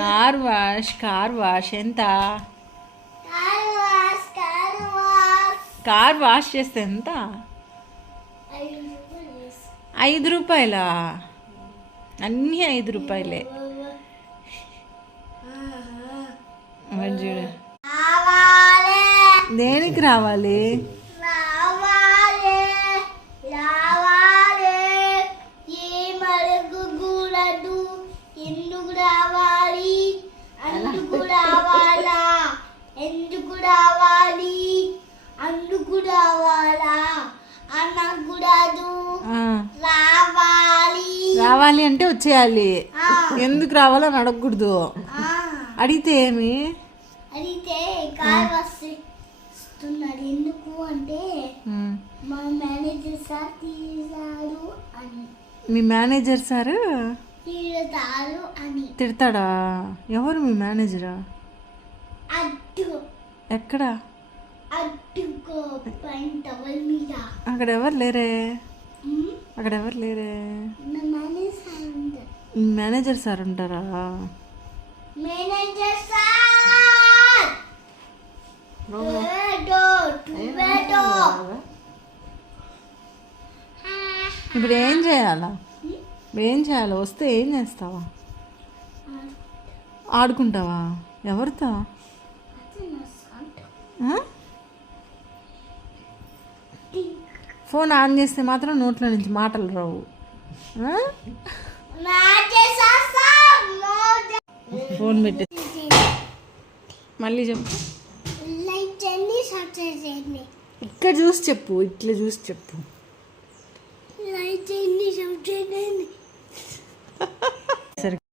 Car wash ఎంత? Car wash చేస్తే ఎంత? 5 రూపాయలా? అన్నీ 5 రూపాయలే. చూడు దేనికి రావాలి? ఎందుకు రావాలి? అందుకు రావాలా? ఎందుకు రావాలి? అందుకు రావాలా? అనకు రాదు. రావాలి. రావాలి అంటే వచ్చేయాలి. ఎందుకు రావాలని అడగకూడదు. అడిగితే ఏమి? అడిగితే కార్ వస్తున్నాడు. ఎందుకు అంటే మా మేనేజర్ సార్ తీశారు అని. మీ మేనేజర్ సారు తీరుతారు అని. తిడతాడా? ఎవరు మీ మేనేజరా? అడ్డు ఎక్కడ? అడ్డుకో పైన టవల్ మీద. అక్కడ ఎవరు లేరే. అక్కడ ఎవరు లేరే. మేనేజర్ సార్ ఉంటారా? మేనేజర్ సార్ ఇప్పుడు ఏం చేయాలా? ఏం చేయాలి? వస్తే ఏం చేస్తావా? ఆడుకుంటావా? ఎవరితో? ఫోన్ ఆన్ చేస్తే మాత్రం నోట్లో నుంచి మాటలు రావు. ఫోన్ పెట్టి మళ్ళీ చెప్పు. ఇక్కడ చూసి చెప్పు. ఇట్లా చూసి చెప్పు. లైక్ చేయండి, సబ్స్క్రైబ్ చేయండి.